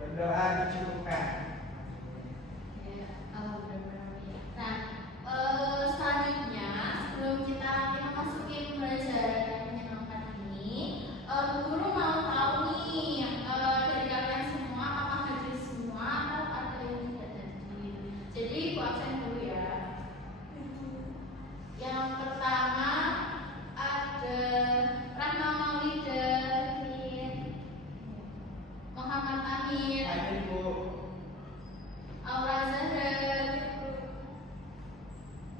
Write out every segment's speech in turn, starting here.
Berdoa dicukupkan. Ya, alhamdulillah. Nah, selanjutnya sebelum kita masukin pelajaran yang menyenangkan ini, guru mau tahu nih dari kalian semua apakah hadir semua atau ada yang tidak hadir. Jadi aku absen dulu ya. Yang pertama ada Rahma Maulida, Muhammad Amir, Hadir Bu. Aura Zahra,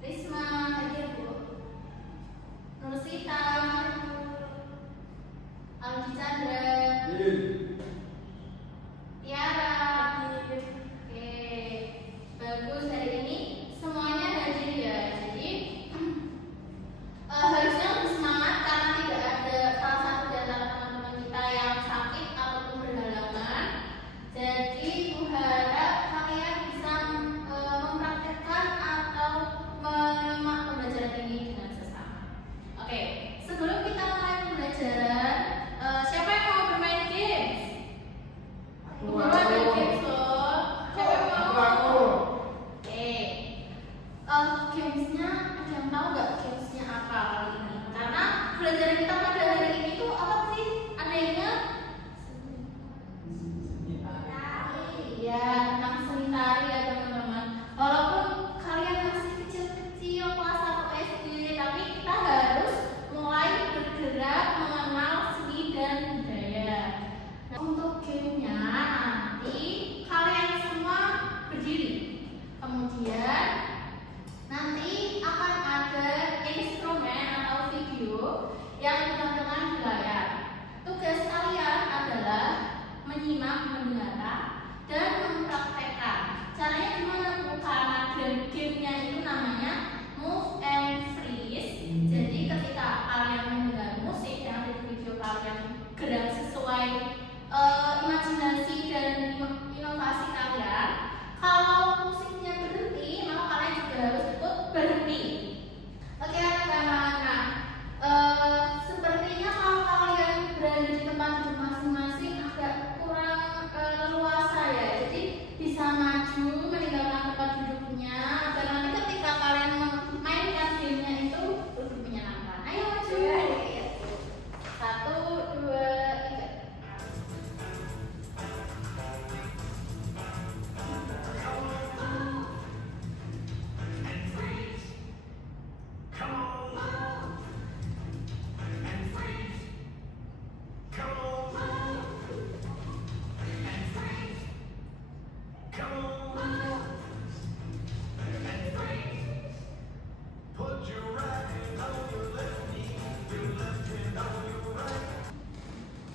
Risma hadir Bu, Nursita, Aldi Chandra, Tiara hadir. Oke, bagus, hari ini semuanya hadir ya. Jadi harusnya lebih semangat karena tidak ada salah satu dari teman-teman kita yang sakit ataupun berhalangan. Jadi Bu harap kalian bisa mempraktekkan atau menyimak pembelajaran ini dengan sesama. Oke, sebelum kita mulai pembelajaran, siapa yang mau bermain games? Bu ada games loh. Siapa yang mau? Oke, gamesnya ada yang tahu nggak gamesnya apa kali ini? Karena pelajaran kita pada hari ini tuh apa sih? Ada yang ingat? Ya, tentang seni tari ya teman-teman. Walaupun kalian masih kecil-kecil kelas 1 SD, tapi kita harus mulai bergerak mengenal seni dan budaya. Nah, untuk gamenya nanti kalian semua berdiri. Kemudian nanti akan ada instrumen atau video yang teman-teman di layar. Tugas kalian adalah menyimak, mendengarkan, dan mempraktekkan. Caranya gimana Bu? Karena gamenya itu namanya move and freeze. Jadi ketika kalian mendengar musik yang ada di video kalian gerak sesuai imajinasi dan inovasi kalian. Kalau musiknya berhenti, maka kalian juga harus ikut berhenti. Oke anak-anak. Nah, sepertinya kalau kalian berada di tempat duduk masing-masing agak kurang leluasa ya. Jadi bisa maju meninggalkan tempat duduknya agar nanti ketika kalian memainkan gamenya itu lebih menyenangkan. Ayo maju. 1, 2, 3.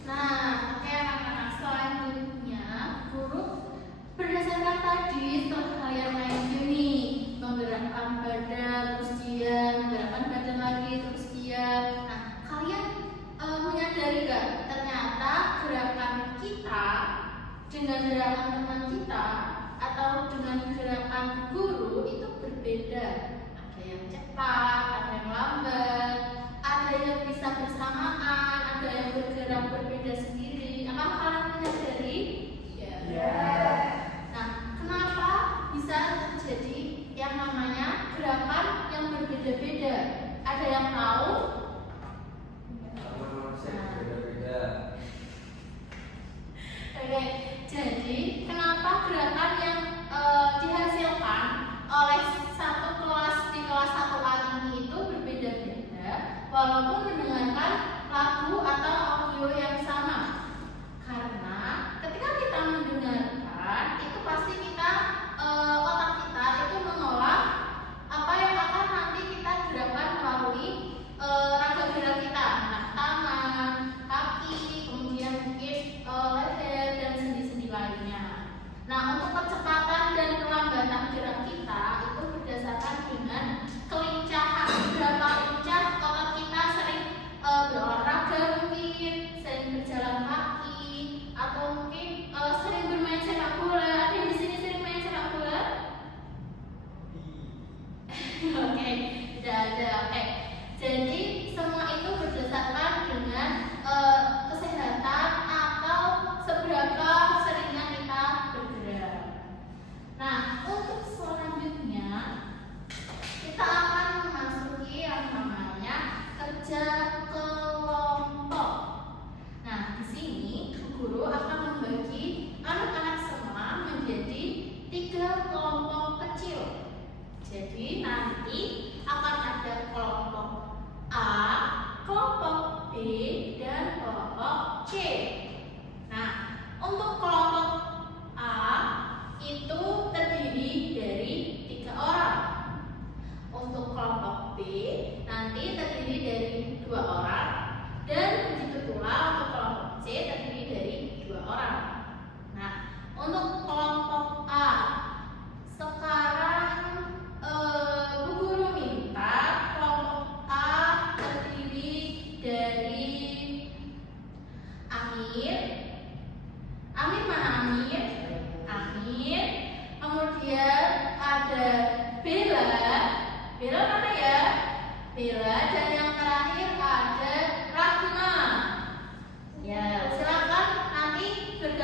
Nah, oke anak-anak, selanjutnya guru berdasarkan tadi setelah kalian main gini, menggerakkan badan terus diam, menggerakkan badan lagi terus diam. Nah, kalian menyadari gak ternyata gerakan kita dengan gerakan teman kita atau dengan gerakan guru itu berbeda. Ada yang cepat, ada yang lambat, ada yang bisa bersamaan, ada yang bergerak berbeda sendiri. Apakah kalian menyadari? Ya. Nah, kenapa bisa terjadi yang namanya gerakan yang berbeda-beda? Ada yang tahu? Oke, jadi kenapa gerakan yang dihasilkan oleh satu kelas di kelas 1A ini itu berbeda-beda walaupun mendengarkan lagu atau audio yang sama? Karena ketika kita mendengarkan itu pasti kita otak kita itu mengolah apa yang akan nanti kita gerakan melalui raga gerak kita, nah, tangan, kaki, kemudian mungkin leher dan sendi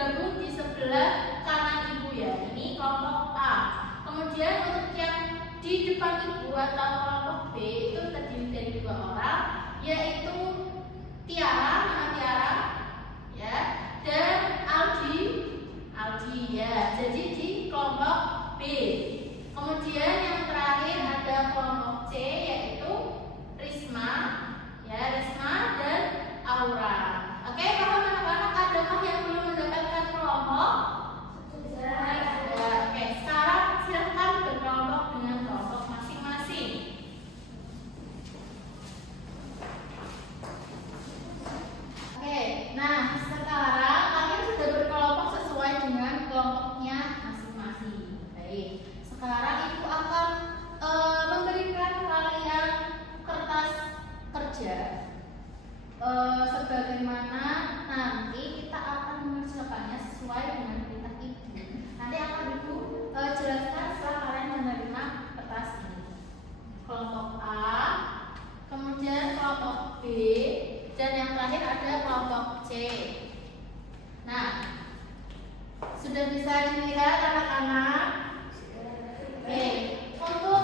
bergabung di sebelah kanan ibu ya. Ini kelompok A. Kemudian untuk yang di depan ibu atau kelompok B itu terdiri dari 2 orang, yaitu Tiara, mana Tiara? Ya, dan Aldi ya. Jadi di kelompok B. Kemudian yang terakhir ada kelompok C, yaitu Risma, ya, Risma dan Aura. Oke, paham anak-anak? Adakah yang belum mendapatkan kelompok? Sudah. Oke, sekarang silakan berkelompok dengan kelompok masing-masing. Oke, nah sekarang kalian sudah berkelompok sesuai dengan kelompoknya masing-masing. Baik, sekarang ibu akan memberikan kalian kertas kerja. Sebagaimana nanti kita akan mengerjakannya sesuai dengan perintah ibu. Nanti akan ibu jelaskan setelah kalian menerima kertas ini. Kelompok A, kemudian kelompok B, dan yang terakhir ada kelompok C. Nah, sudah bisa dilihat anak-anak? Oke, untuk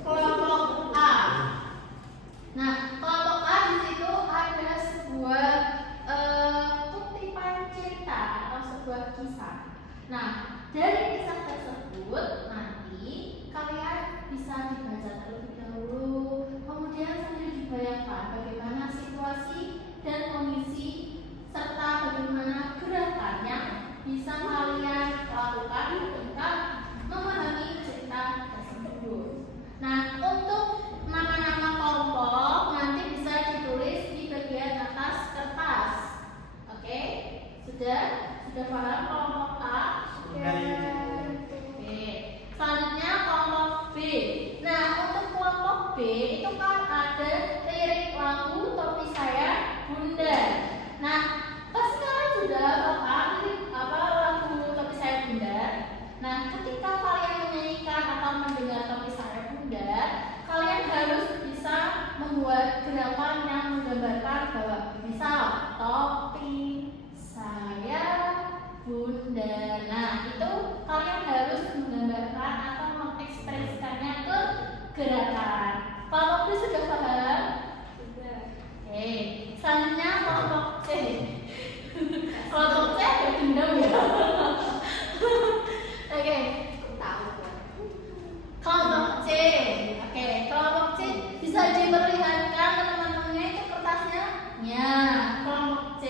kelompok A. Nah, kelompok A di situ ada sebuah kutipan cerita atau sebuah kisah. Nah, dari kisah tersebut nanti kalian bisa dibaca terlebih dahulu, kemudian sambil dibayangkan bagaimana situasi dan kondisi serta bagaimana gerakan yang bisa kalian lakukan ketika memahami cerita tersebut. Nah, untuk nama-nama kelompok nanti bisa ditulis di bagian atas kertas. Oke? Sudah paham kelompok A? Oke. Selanjutnya kelompok B. Nah, untuk kelompok B itu kan ada lirik lagu Topi Saya Bunda. Nah, pasti kalian sudah paham lagu Topi Saya Bunda. Nah, ketika kalian menyanyikan atau mendengar Topi Saya Bunda, kalian harus bisa membuat gerakan yang menggambarkan bahwa misal topi saya Bunda. Nah, itu kalian harus menggambarkan atau mengekspresikannya ke gerakan. Kelompok B sudah paham? Sudah. Oke. Selanjutnya kelompok C. Kelompok C ada gendam ya. Oke. Tahu. Kelompok C. Oke, kelompok C bisa diperlihatkan ke teman-temannya itu kertasnya. Ya, kelompok C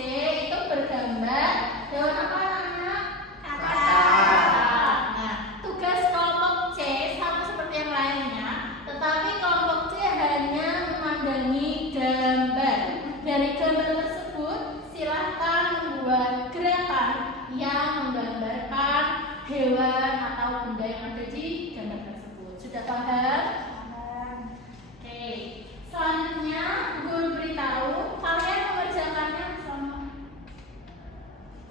itu bergambar hewan apa namanya? Katak. Nah, tugas kelompok C sama seperti yang lainnya, tetapi kelompok C hanya memandangi gambar. Dari gambar tersebut, silahkan membuat gerakan yang menggambarkan hewan atau benda yang ada di gambar tersebut. Sudah paham? Oke. Selanjutnya, guru beritahu kalian mengerjakannya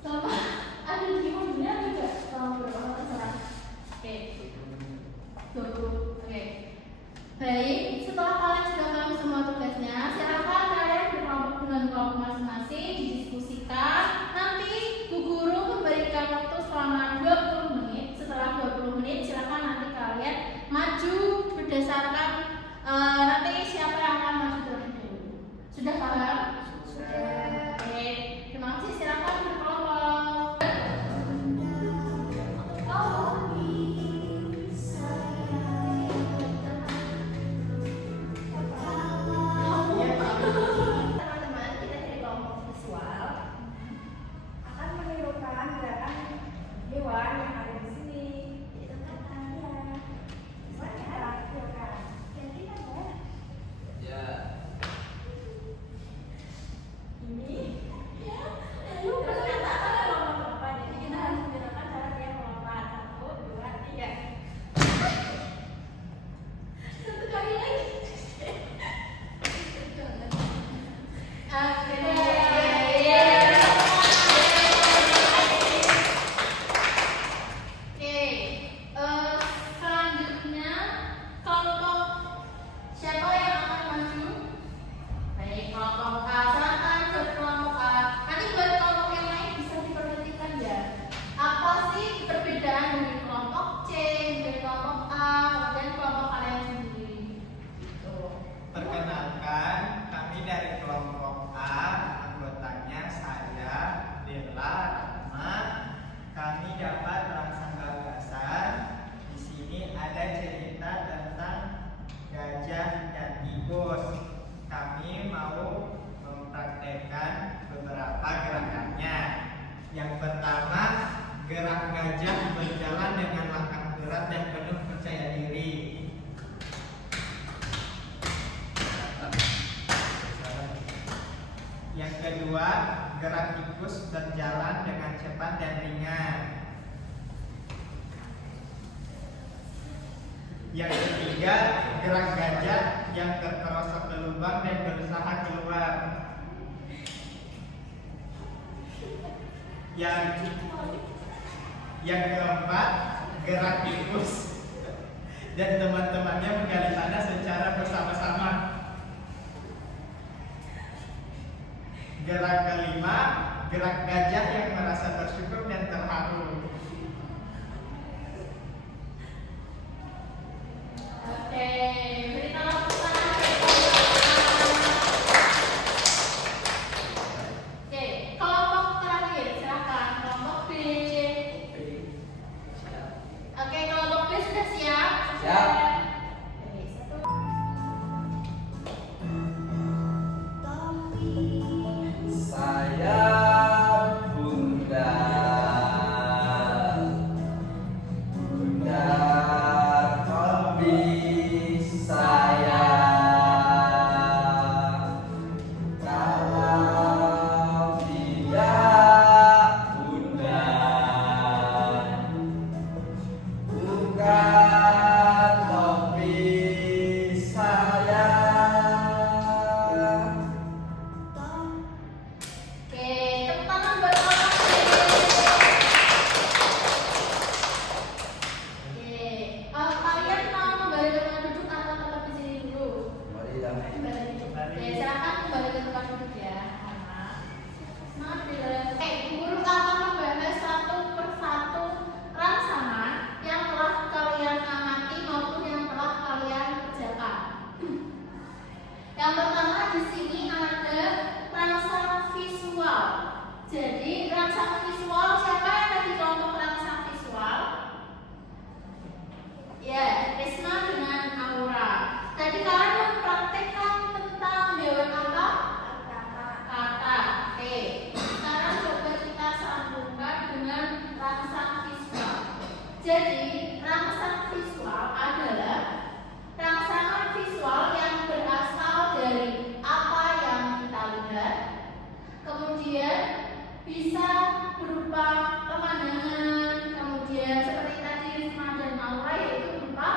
sama ada di mobilnya juga sama berapa terserah. Oke. 20. Oke. Baik, setelah kalian sudah paham semua tugasnya, silakan kalian berkelompok dengan kelompok masing-masing, didiskusikan. Nanti Bu Guru memberikan waktu selama 20 menit. Setelah 20 menit, silakan nanti kalian maju berdasarkan nanti siapa yang akan maju terlebih dahulu. Sudah paham? Sudah. Oke, terima kasih. Silakan berkelompok. Teman-teman, kita dari kelompok visual akan menirukan gerakan hewan yang ada di sini. Itu kan ya. Mana silakan. Yang kita ya. Ya. gerak gajah berjalan dengan langkah berat dan penuh percaya diri. Yang kedua, gerak tikus berjalan dengan cepat dan ringan. Yang ketiga, gerak gajah yang terperosok ke lubang dan berusaha keluar. Yang keempat, gerak tikus dan teman-temannya menggali tanah secara bersama-sama. Gerak kelima, gerak gajah yang merasa bersyukur dan terharu. Oke, berikan tepuk tangan. Oke, kelompok terakhir silakan kelompok B. Oke, kelompok B sudah siap? Siap. Oke, satu. Saya Bunda, Bunda Tommy saya. Kalau tidak Bunda, bukan Tommy saya. Oke, tepuk tangan buat kelompok B. Oke, kalian mau kembali ke tempat duduk atau tetap di sini dulu? Oke, silakan kembali ke tempat duduk ya, anak. Semangat bilang. Oke, guru akan membahas satu persatu rangsangan yang telah kalian amati maupun yang telah kalian kerjakan. Yang pertama di sini ada rangsang visual. Jadi rangsang visual, siapa yang ada di kelompok rangsang visual? Ya, Risma dengan Aura. Tadi kalian mempraktekkan tentang dewan apa? Kata. Oke. Sekarang coba kita sambungkan dengan rangsang visual. Jadi rangsang visual adalah rangsangan visual yang berasal dari apa yang kita lihat, kemudian bisa berupa pemandangan, kemudian seperti tadi Risma dan Maura yaitu berupa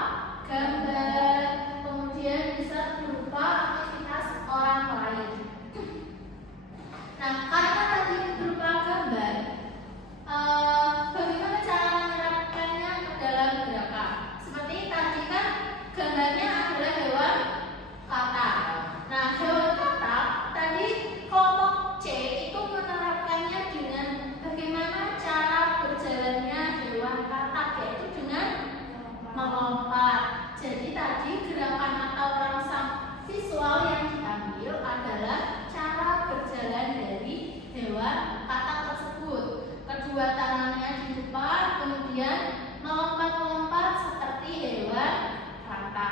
gambar, kemudian bisa berupa aktivitas orang lain. Nah, karena tadi berupa gambar, bagaimana cara menerapkannya ke dalam gerakan? Seperti tadi kan gambarnya adalah hewan kata. Nah, hewan kata tadi kelompok C itu menerapkannya dengan bagaimana cara berjalannya hewan kata, yaitu dengan melompat. Jadi tadi gerakan atau rangsang visual yang diambil adalah cara berjalan dari hewan kata tersebut. Kedua tangannya di depan, kemudian melompat-lompat seperti hewan kata.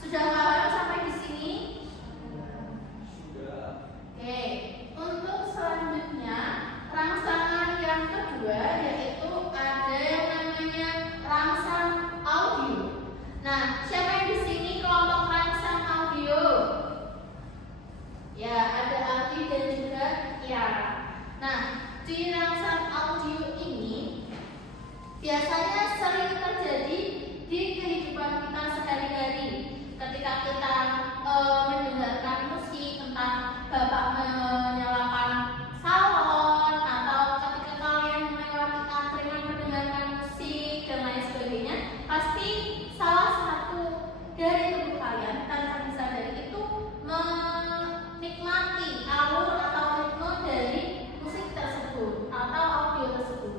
Sudah paham sampai di sini? Oke, untuk selanjutnya rangsangan yang kedua yaitu ada yang namanya rangsang audio. Nah, siapa yang di sini kelompok rangsang audio? Ya, ada Aldi dan juga Kiara. Nah, di rangsang audio ini biasanya sering terjadi di kehidupan kita sehari-hari. Ketika kita mendengarkan musik, entah bapak menyalakan salon atau ketika kalian melewati antrean mendengarkan musik dan lain sebagainya, pasti salah satu dari tubuh kalian tanpa disadari itu menikmati alur atau ritme dari musik tersebut atau audio tersebut.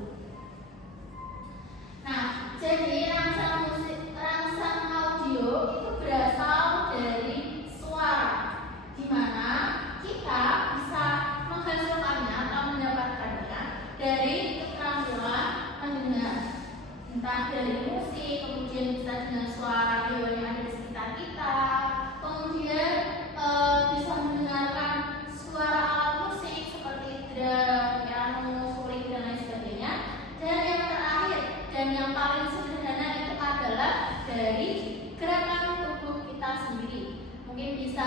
dari gerakan tubuh kita sendiri. Mungkin bisa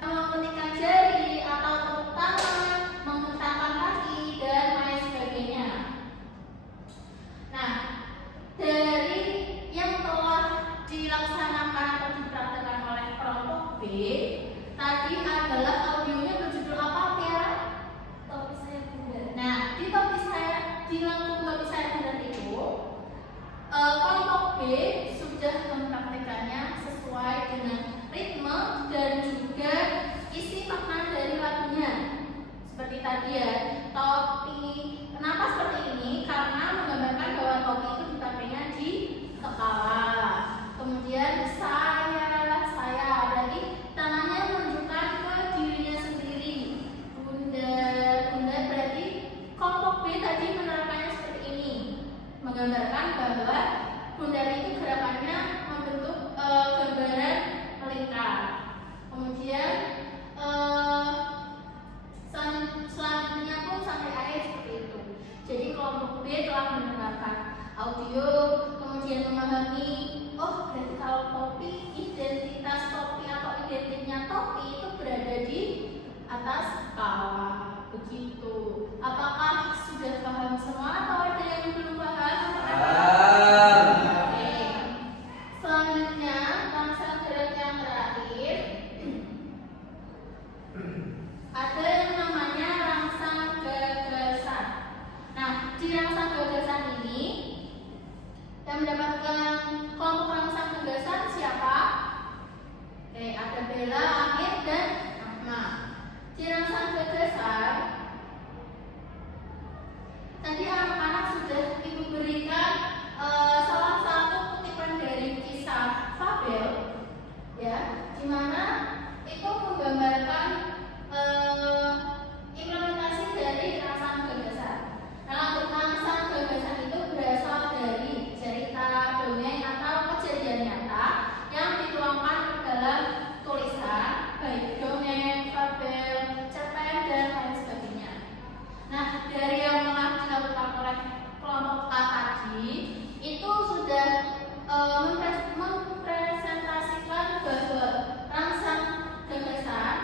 memetikkan jari atau tepuk tangan, menghentakkan kaki, dan lain sebagainya. Nah, dari yang telah dilaksanakan atau dipraktekkan oleh kelompok B tadi adalah audionya berjudul apa, Tiara? Topi saya bundar. Nah, di lambung topi saya bundar itu kelompok B sudah mempraktekannya sesuai dengan ritme dan juga isi makna dari lagunya. Seperti tadi ya, topi. Kenapa seperti ini? Karena menggambarkan bahwa topi itu dipakainya di kepala. Kemudian saya berarti tangannya menunjukkan ke dirinya sendiri. Bundar berarti kelompok B tadi menerapkannya seperti ini, menggambarkan bahwa bundar itu gerakannya membentuk gambaran melingkar. Kemudian selanjutnya pun sampai akhir seperti itu. Jadi kelompok B telah menerapkan audio, kemudian memahami, oh berarti kalau topi, identitas topi atau identiknya topi itu berada di atas kepala. Begitu. Apakah sudah paham semua atau ada yang belum paham? Oke. Selanjutnya rangsang gerak yang terakhir ada yang namanya rangsang gagasan. Nah, di rangsang gagasan ini yang mendapatkan kelompok rangsang gagasan siapa? Oke, ada Bella, Amir, dan Ahmad. Di rangsang gagasan tadi anak-anak sudah ibu berikan salah satu kutipan dari kisah fabel, ya, di mana itu menggambarkan implementasi dari rangsang gagasan. Nah, untuk rangsang gagasan itu berasal dari cerita, dongeng, atau kejadian nyata yang dituangkan ke dalam tulisan, baik dongeng, fabel, cerpen, dan lain sebagainya. Nah, dari yang telah dilakukan oleh kelompok A tadi itu sudah mempresentasikan bahwa rangsang gagasan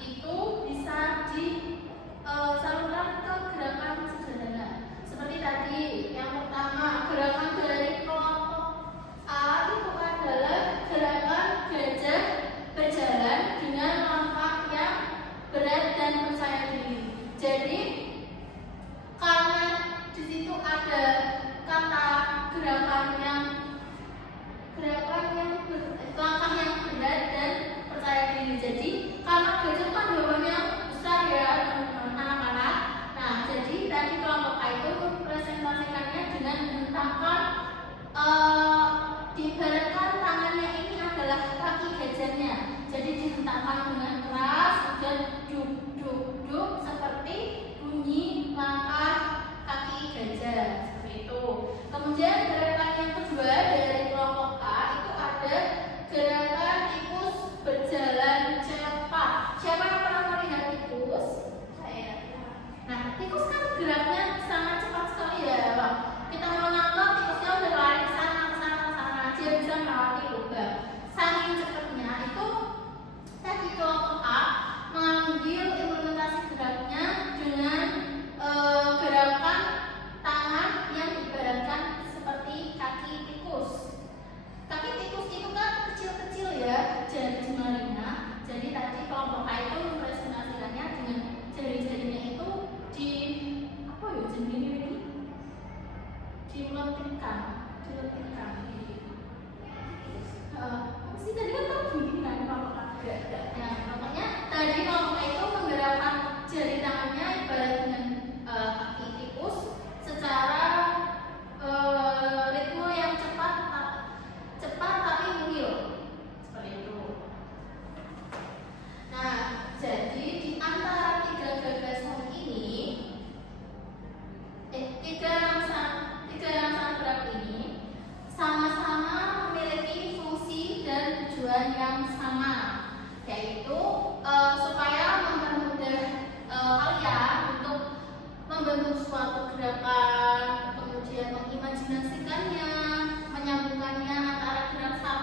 itu bisa disalurkan ke gerakan sederhana. Seperti tadi, yang pertama gerakan dari kelompok A itu adalah gerakan gajah berjalan dengan langkah yang berat dan percaya diri. Jadi karena di situ ada kata langkah yang berat dan percaya diri. Jadi karena gajah kan hewannya besar ya anak-anak. Nah, jadi tadi kelompok A itu mempresentasikannya dengan menentangkan diibaratkan tangannya ini adalah kaki gajahnya. Jadi dihentakkan dengan keras dan duk seperti bunyi langkah kaki gajah seperti itu. Kemudian gerakan yang kedua dari kelompok A itu ada gerakan tikus berjalan cepat. Siapa yang pernah melihat tikus? Saya. Nah, tikus kan geraknya sangat cepat sekali ya, Pak. Kita mau nangkap tikusnya udah lari ke sana. Dia bisa melewati lubang. Saking cepatnya itu tadi kelompok A mengambil implementasi geraknya dengan gerakan tangan yang diibaratkan seperti kaki tikus. Kaki tikus itu kan kecil-kecil ya jari jemarinya. Jadi tadi kelompok A itu mempresentasikannya dengan jari-jarinya itu diletikkan. Mesti tadi kan kamu begini kan kelompok A. Nah, pokoknya tadi kelompok A itu menggerakkan jari tangannya ibarat dengan kaki tikus secara ritme yang cepat tapi mungil seperti itu. Nah, jadi di antara tiga gagasan ini, tiga rangsang gerak ini sama-sama memiliki fungsi dan tujuan yang sama, yaitu supaya mempermudah kalian untuk membentuk suatu gerakan, kemudian mengimajinasikannya, menyambungkannya antara gerak satu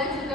bulan juga